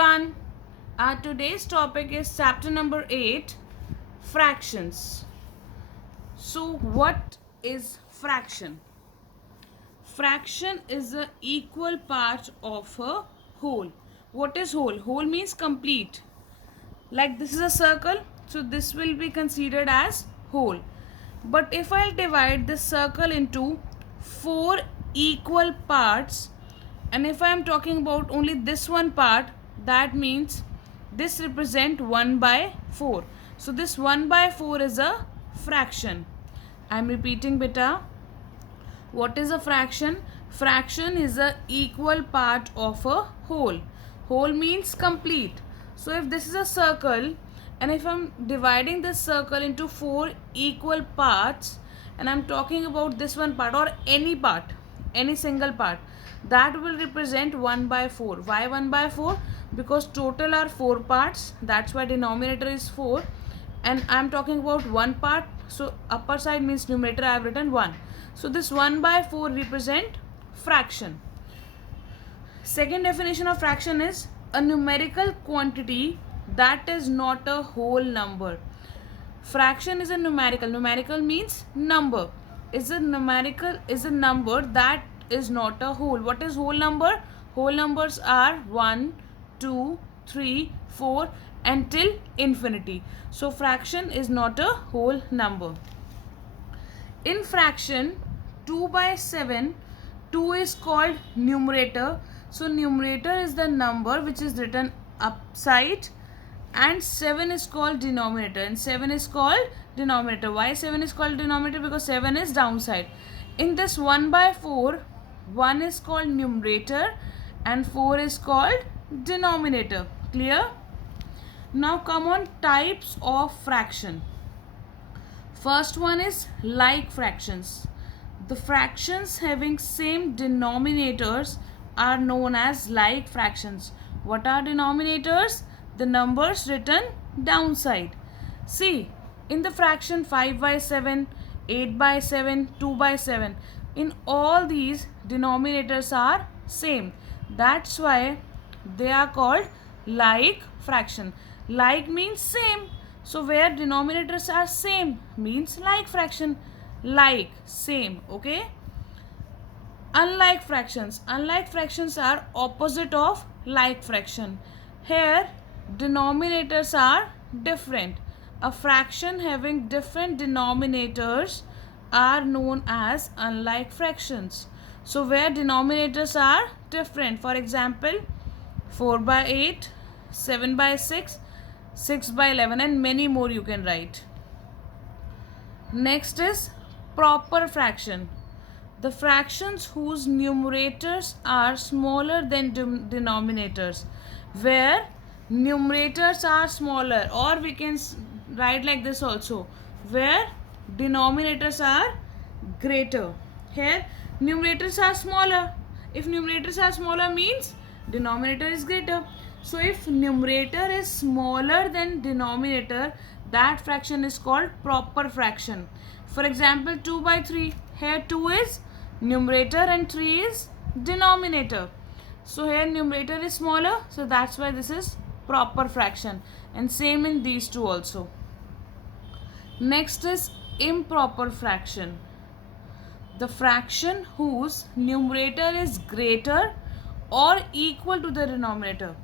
everyone. Our today's topic is chapter number 8, fractions. So, what is fraction? Fraction is the equal part of a whole. What is whole? Whole means complete. Like this is a circle, so this will be considered as whole. But if I'll divide this circle into 4 equal parts, and if I am talking about only this one part, that means this represent 1 by 4. So this 1 by 4 is a fraction. I am repeating beta. What is a fraction? Fraction is a equal part of a whole. Whole means complete. So if this is a circle, and if I'm dividing this circle into 4 equal parts, and I'm talking about this one part or any part, any single part, that will represent 1 by 4. Why 1 by 4? Because total are 4 parts. That's why denominator is 4. And I'm talking about one part. So upper side means numerator I have written 1. So this 1 by 4 represent fraction. Second definition of fraction is a numerical quantity that is not a whole number. Fraction is a numerical. Numerical means number. Is a numerical is a number that is not a whole. What is whole number? Whole numbers are 1, 2, 3, 4 until infinity. So fraction is not a whole number. In fraction 2 by 7, 2 is called numerator. So numerator is the number which is written upside, and 7 is called denominator, and 7 is called denominator. Why 7 is called denominator? Because 7 is downside. In this 1 by 4, 1 is called numerator and 4 is called denominator. Clear? Now come on types of fraction. First one is like fractions. The fractions having same denominators are known as like fractions. What are denominators? The numbers written downside. See, in the fraction 5 by 7, 8 by 7, 2 by 7, in all these denominators are same. That's why they are called like fraction. Like means same. So where denominators are same means like fraction. Like, same, okay? Unlike fractions. Unlike fractions are opposite of like fraction. Here denominators are different. A fraction having different denominators are known as unlike fractions. So where denominators are different, for example 4 by 8, 7 by 6, 6 by 11 and many more you can write. Next is proper fraction. The fractions whose numerators are smaller than denominators. Where numerators are smaller, or we can write like this also, where denominators are greater. Here numerators are smaller. If numerators are smaller means denominator is greater. So if numerator is smaller than denominator, that fraction is called proper fraction. For example 2 by 3. Here 2 is numerator and 3 is denominator. So here numerator is smaller, so that's why this is proper fraction, and same in these two also. Next is improper fraction. The fraction whose numerator is greater or equal to the denominator.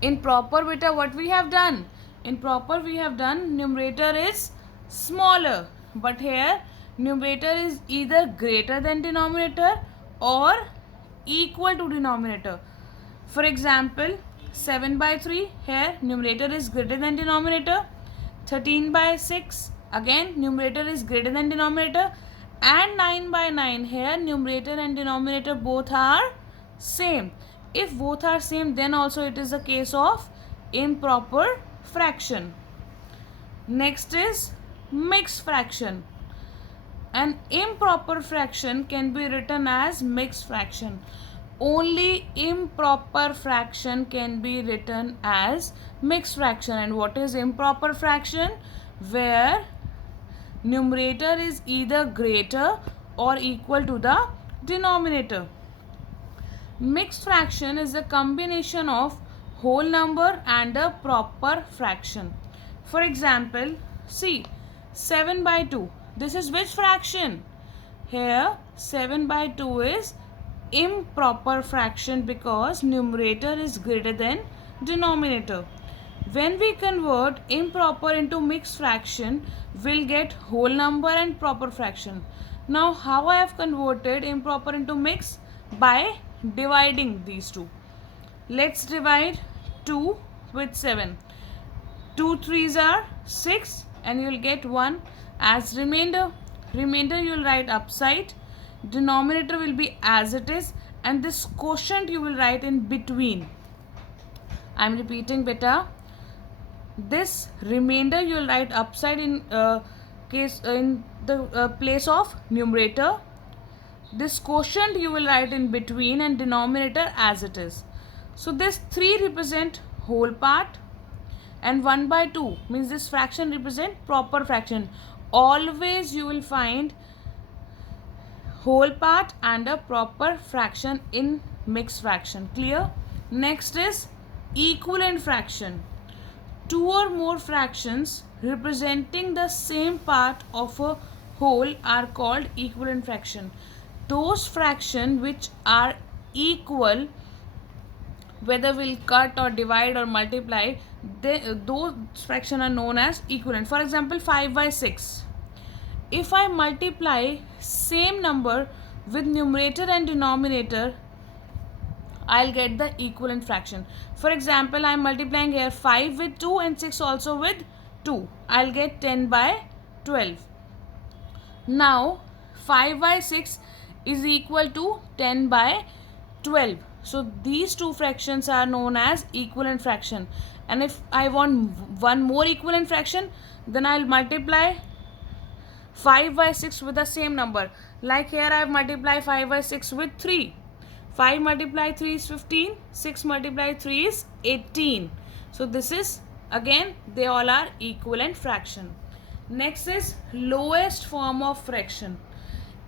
In proper beta, what we have done? In proper we have done numerator is smaller, but here numerator is either greater than denominator or equal to denominator. For example 7 by 3, here numerator is greater than denominator. 13 by 6, again numerator is greater than denominator. And 9 by 9, here numerator and denominator both are same. If both are same, then also it is a case of improper fraction. Next is mixed fraction. An improper fraction can be written as mixed fraction. Only improper fraction can be written as mixed fraction. And what is improper fraction? Where numerator is either greater or equal to the denominator. Mixed fraction is a combination of whole number and a proper fraction. For example, see 7 by 2. This is which fraction? Here 7 by 2 is improper fraction because numerator is greater than denominator. When we convert improper into mixed fraction, we'll get whole number and proper fraction. Now how I have converted improper into mixed? By dividing these two. Let's divide 2 with 7. 2 3s are 6 and you will get 1 as remainder. Remainder you will write upside. Denominator will be as it is and this quotient you will write in between. I am repeating beta. This remainder you will write upside in the place of numerator. This quotient you will write in between and denominator as it is. So this 3 represent whole part and 1 by 2 means this fraction represent proper fraction. Always you will find whole part and a proper fraction in mixed fraction. Clear? Next is equivalent fraction. Two or more fractions representing the same part of a whole are called equivalent fraction. Those fractions which are equal, whether we'll cut or divide or multiply, those fractions are known as equivalent. For example, 5 by 6. If I multiply same number with numerator and denominator, I'll get the equivalent fraction. For example, I'm multiplying here 5 with 2 and 6 also with 2. I'll get 10 by 12. Now 5 by 6 is equal to 10 by 12. So these two fractions are known as equivalent fraction. And if I want one more equivalent fraction, then I'll multiply 5 by 6 with the same number. Like here I have multiplied 5 by 6 with 3. 5 multiplied 3 is 15. 6 multiplied 3 is 18. So this is again they all are equivalent fraction. Next is lowest form of fraction.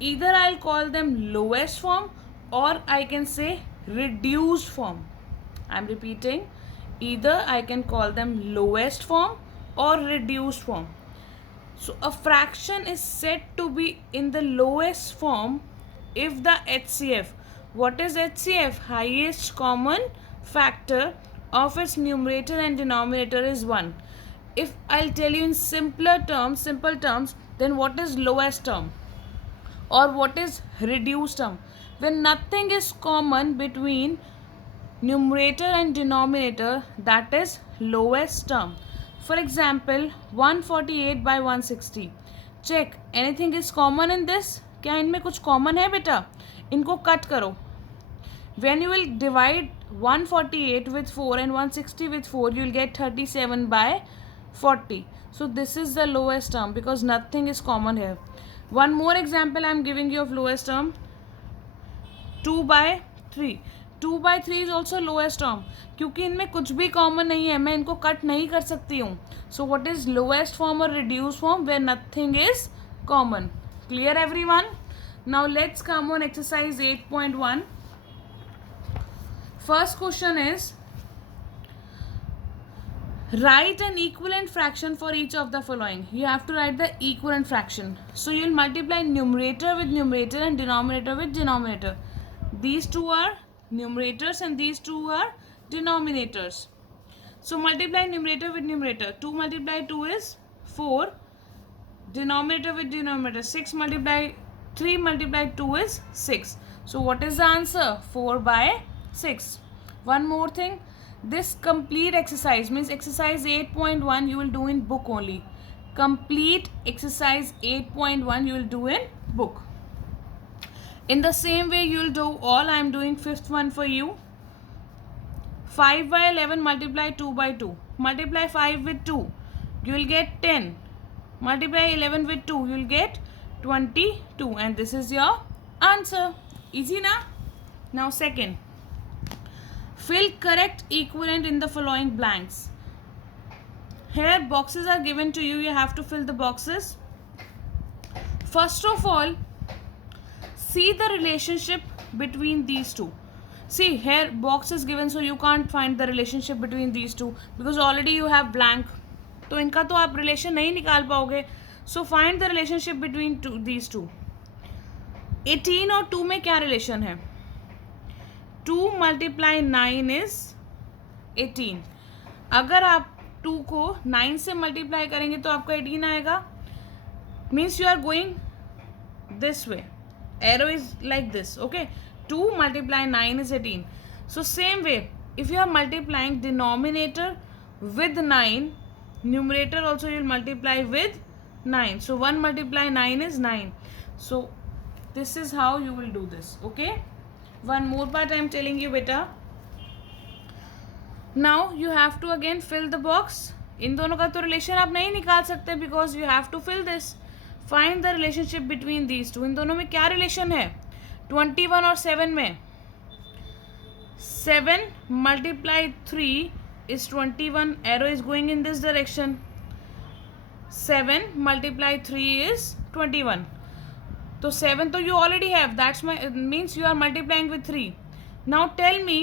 Either I'll call them lowest form or I can say reduced form. I'm repeating, either I can call them lowest form or reduced form. So a fraction is said to be in the lowest form if the HCF. What is HCF? Highest common factor of its numerator and denominator is 1. If I'll tell you in simple terms, then what is lowest term? Or what is reduced term? When nothing is common between numerator and denominator, that is lowest term. For example, 148 by 160. Check, anything is common in this? क्या इनमें कुछ common है बेटा? इनको cut करो. When you will divide 148 with 4 and 160 with 4, you will get 37 by 40. So this is the lowest term because nothing is common here. One more example I am giving you of lowest term. 2 by 3. 2 by 3 is also lowest term क्योंकि इनमें कुछ भी common नहीं है, मैं इनको cut नहीं कर सकती हूँ. So what is lowest form or reduced form? Where nothing is common. Clear everyone? Now let's come on exercise 8.1. First question is, write an equivalent fraction for each of the following. You have to write the equivalent fraction. So you will multiply numerator with numerator and denominator with denominator. These two are numerators and these two are denominators. So multiply numerator with numerator. 2 multiply 2 is 4. Denominator with denominator. 6 multiply 3 multiply 2 is 6. So what is the answer? 4 by 6. One more thing. This complete exercise means exercise 8.1 you will do in book only. Complete exercise 8.1 you will do in book. In the same way you will do all. I am doing fifth one for you. 5 by 11 multiply 2 by 2. Multiply 5 with 2. You will get 10. Multiply 11 with 2. You will get 22. And this is your answer. Easy na? Now second. Fill correct equivalent in the following blanks. Here boxes are given to you. You have to fill the boxes. First of all, see the relationship between these two. See, here box is given, so you can't find the relationship between these two because already you have blank. तो इनका तो आप relation नहीं निकाल पाओगे. So find the relationship between these to. 18 और 2 में क्या रिलेशन है? 2 मल्टीप्लाई 9 इज 18. अगर आप 2 को 9 से मल्टीप्लाई करेंगे तो आपका 18 आएगा. Means you are going this way. Arrow is like this. Okay, 2 multiply 9 is 18. So same way, if you are multiplying denominator with 9, numerator also you will multiply with 9. So 1 multiply 9 is 9. So this is how you will do this. Okay, one more part I am telling you beta. Now you have to again fill the box. इन दोनों का तो relation आप नहीं निकाल सकते because you have to fill this. Find the relationship between these two. इन दोनों में क्या रिलेशन है? 21 और 7 में 7 multiply 3 is 21. Arrow is going in this direction. 7 multiply 3 is 21. तो 7 तो you already have, that's my means you are multiplying with 3. Now tell me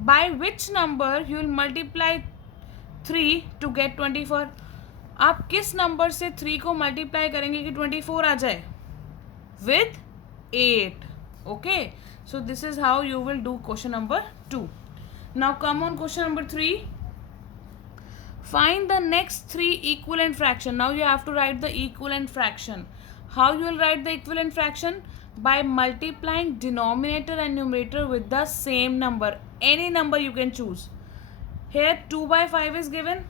by which number you will multiply 3 to get 24. आप किस number से 3 को multiply करेंगे कि 24 आ जाए? With 8. Okay, so this is how you will do question number 2. Now come on question number 3. Find the next 3 equivalent fraction. Now you have to write the equivalent fraction. How you will write the equivalent fraction? By multiplying denominator and numerator with the same number. Any number you can choose. Here 2 by 5 is given.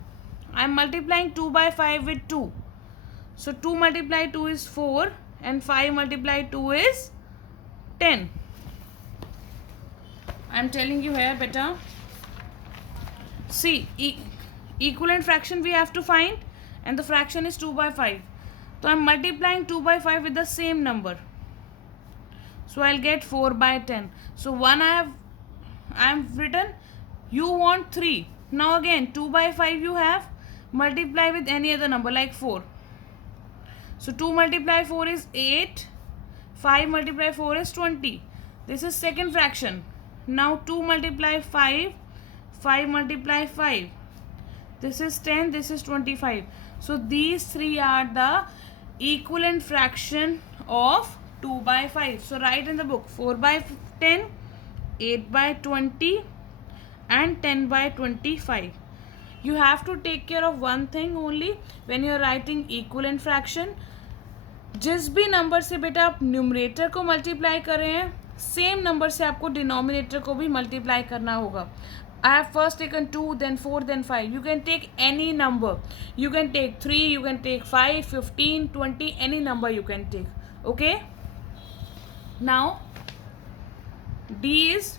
I am multiplying 2 by 5 with 2. So 2 multiply 2 is 4 and 5 multiply 2 is 10. I am telling you here beta. See, equivalent fraction we have to find and the fraction is 2 by 5. So I am multiplying 2 by 5 with the same number. So I will get 4 by 10. So 1 I am written. You want 3. Now again 2 by 5 you have. Multiply with any other number like 4. So 2 multiply 4 is 8. 5 multiply 4 is 20. This is second fraction. Now 2 multiply 5. 5 multiply 5. This is 10. This is 25. So these three are the equivalent fraction of 2 by 5. So write in the book 4 by 10, 8 by 20 and 10 by 25. You have to take care of one thing only when you are writing equivalent fraction. जिस भी number से बेटा आप numerator को multiply कर रहे हैं, same number से आपको डिनोमिनेटर को भी मल्टीप्लाई करना होगा. I have first taken 2, then 4, then 5. You can take any number. You can take 3, you can take 5, 15, 20, any number you can take. Okay? Now, D is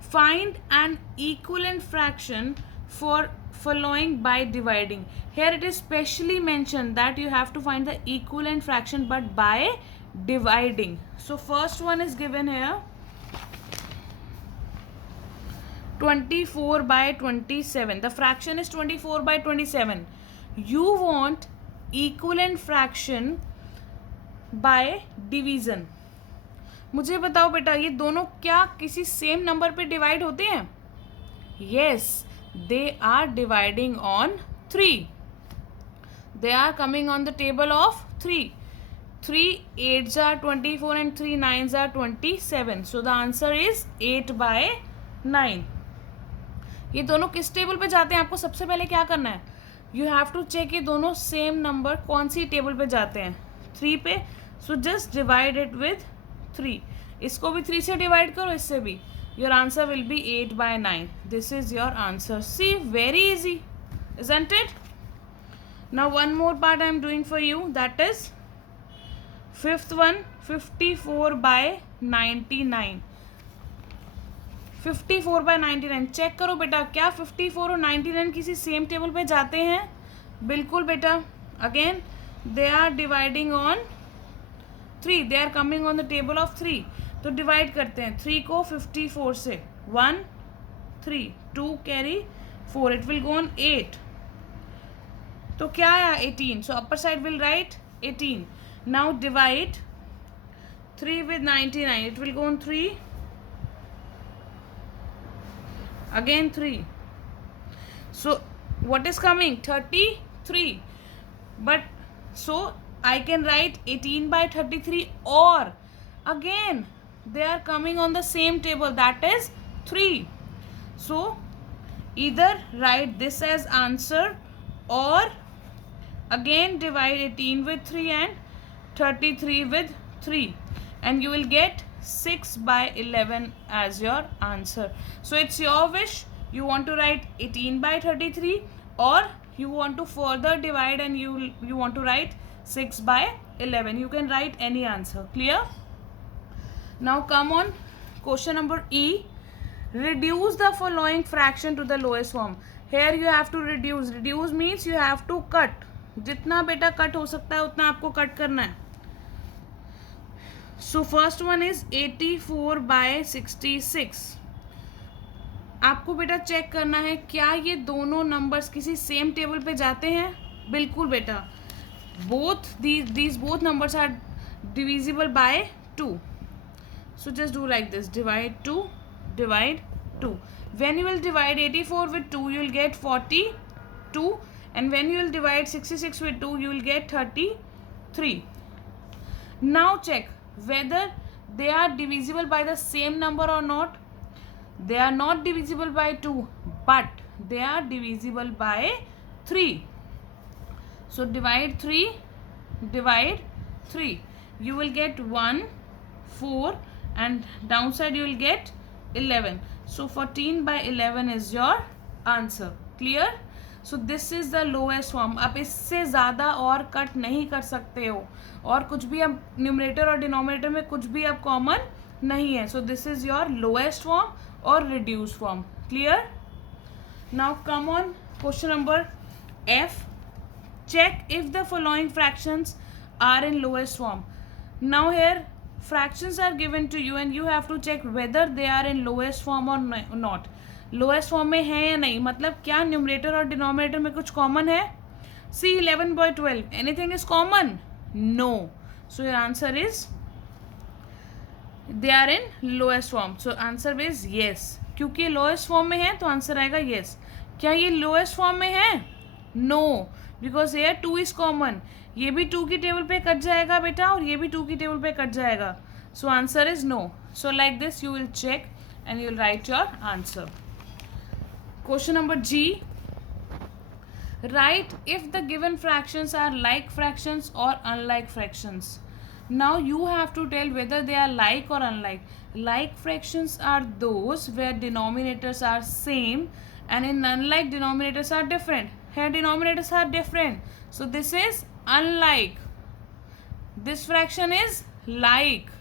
find an equivalent fraction for following by dividing. Here it is specially mentioned that you have to find the equivalent fraction but by dividing. So first one is given here 24 by 27. The fraction is 24 by 27. You want equivalent fraction by division. मुझे बताओ बेटा ये दोनों क्या किसी same number पे divide होते हैं? Yes, they are dividing on 3. They are coming on the table of 3. 3 8s are 24 and 3 9s are 27. So the answer is 8 by 9. ये दोनों किस टेबल पे जाते हैं? आपको सबसे पहले क्या करना है? You have to check ये दोनों सेम नंबर कौन सी टेबल पे जाते हैं? 3 पे. So just divide it with 3. इसको भी 3 से डिवाइड करो, इससे भी. Your answer will be 8 by 9. This is your answer. See, very easy, isn't it? Now one more part I am doing for you, that is fifth one, 54 by 99. 54 by 99. Check करो बेटा क्या 54 और 99 किसी same table पे जाते हैं? बिल्कुल बेटा. Again they are dividing on 3. They are coming on the table of 3. तो डिवाइड करते हैं 3 को 54 से. 1 3 2 carry 4. It will go on 8. तो क्या आया? 18. So upper side will write 18. Now divide 3 with 99. It will go on 3 again 3. So what is coming? 33. But so I can write 18 by 33, or again they are coming on the same table, that is 3. So either write this as answer, or again divide 18 with 3 and 33 with 3, and you will get 6 by 11 as your answer. So it's your wish, you want to write 18 by 33, or you want to further divide and you want to write 6 by 11. You can write any answer. Clear? Now come on question number E. Reduce the following fraction to the lowest form. Here you have to reduce. Reduce means you have to cut. जितना बेटा cut हो सकता है उतना आपको cut करना है. So first one is 84 by 66. आपको बेटा चेक करना है क्या ये दोनों नंबर्स किसी सेम टेबल पे जाते हैं. बिल्कुल बेटा, both these both numbers are divisible by 2. So just do like this, divide 2, divide 2. When you will divide 84 with 2, you will get 42, and when you will divide 66 with 2, you will get 33. Now check whether they are divisible by the same number or not. They are not divisible by 2, but they are divisible by 3. So divide 3, divide 3. You will get 1, 4, and downside you will get 11. So 14 by 11 is your answer. Clear? So this is the lowest form. आप इससे ज़्यादा और cut नहीं कर सकते हो, और कुछ भी अब न्यूमरेटर और डिनोमिनेटर में कुछ भी अब कॉमन नहीं है. So this is your lowest form or reduced form. Clear? Now come on question number F. Check if the following fractions are in lowest form. Now here fractions are given to you and you have to check whether they are in lowest form or not. Lowest form में है या नहीं, मतलब क्या numerator और denominator में कुछ common है. See 11/12, anything is common? No. So your answer is they are in lowest form. So answer is yes. क्योंकि लोएस्ट फॉर्म में है तो आंसर आएगा येस. क्या ये लोएस्ट फॉर्म में है? No, because here 2 is common. ये भी 2 की टेबल पे कट जाएगा बेटा, और ये भी 2 की टेबल पे कट जाएगा. So answer is no. So like this you will check and you will write your answer. Question number G. Write if the given fractions are like fractions or unlike fractions. Now you have to tell whether they are like or unlike. Like fractions are those where denominators are same, and in unlike denominators are different. Here denominators are different, so this is unlike. This fraction is like.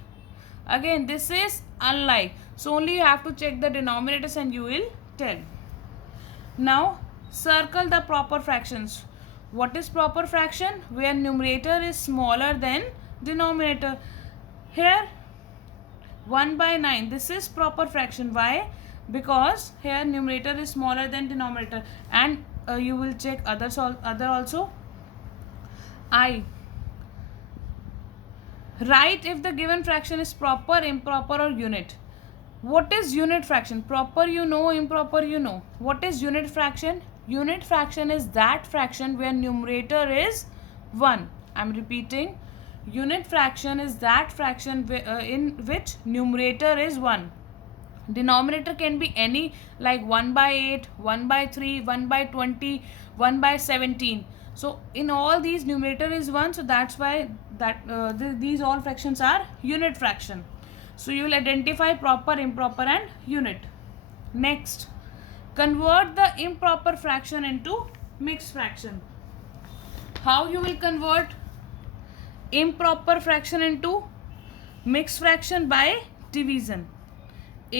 Again this is unlike. So only you have to check the denominators and you will tell. Now circle the proper fractions. What is proper fraction? Where numerator is smaller than denominator. Here 1/9, this is proper fraction. Why? Because here numerator is smaller than denominator. And you will check other also. I. Write if the given fraction is proper, improper or unit. What is unit fraction? Proper you know, improper you know. What is unit fraction? Unit fraction is that fraction where numerator is 1. I am repeating. Unit fraction is that fraction in which numerator is 1. Denominator can be any, like 1/8, 1/3, 1/20, 1/17. So in all these numerator is 1. So that's why these all fractions are unit fraction. So you will identify proper, improper and unit. Next, convert the improper fraction into mixed fraction. How you will convert improper fraction into mixed fraction? By division.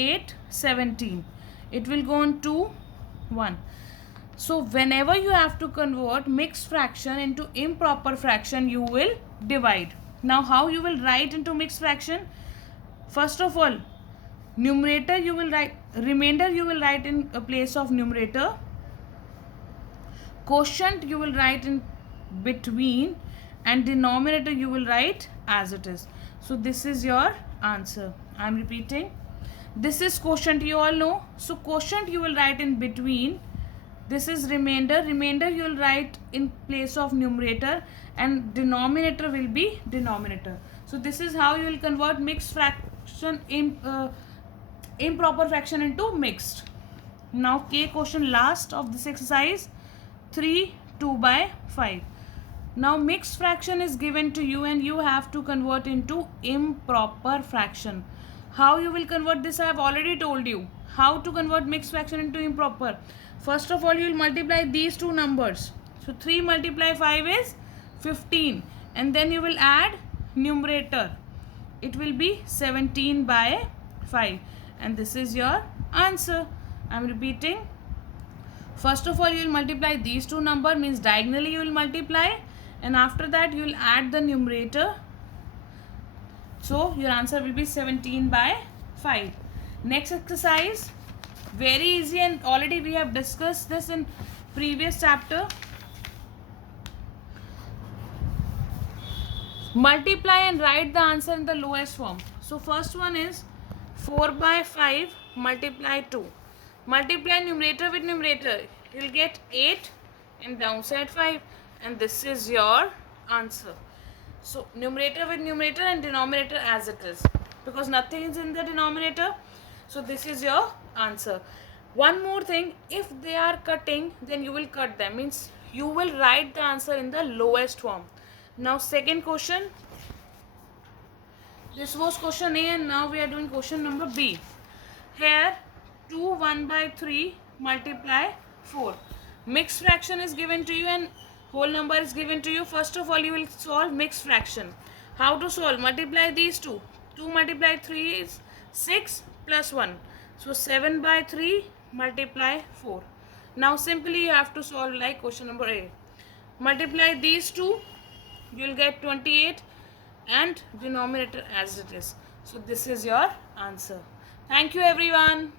8, 17. It will go on 2, 1. So whenever you have to convert mixed fraction into improper fraction, you will divide. Now how you will write into mixed fraction? First of all, numerator you will write, remainder you will write in a place of numerator, quotient you will write in between, and denominator you will write as it is. So this is your answer. I am repeating. This is quotient, you all know. So quotient you will write in between. This is remainder. Remainder you will write in place of numerator, and denominator will be denominator. So this is how you will convert mixed fraction, improper fraction into mixed. Now K question last of this exercise. 3 2/5. Now mixed fraction is given to you and you have to convert into improper fraction. How you will convert this I have already told you. How to convert mixed fraction into improper. First of all, you will multiply these two numbers. So 3 multiply 5 is 15, and then you will add numerator. It will be 17/5, and this is your answer. I am repeating. First of all, you will multiply these two numbers, means diagonally you will multiply, and after that you will add the numerator. So your answer will be 17/5. Next exercise, very easy, and already we have discussed this in previous chapter. Multiply and write the answer in the lowest form. So first one is 4/5 multiply 2. Multiply numerator with numerator. You will get 8 and downside 5, and this is your answer. So numerator with numerator and denominator as it is, because nothing is in the denominator. So this is your answer. One more thing, if they are cutting, then you will cut them, means you will write the answer in the lowest form. Now second question. This was question A, and now we are doing question number B. Here 2 1/3 multiply 4. Mixed fraction is given to you and whole number is given to you. First of all, you will solve mixed fraction. How to solve? Multiply these two. 2 multiply 3 is 6 plus 1. So 7/3 multiply 4. Now simply you have to solve like question number A. Multiply these two, you will get 28, and denominator as it is. So this is your answer. Thank you everyone.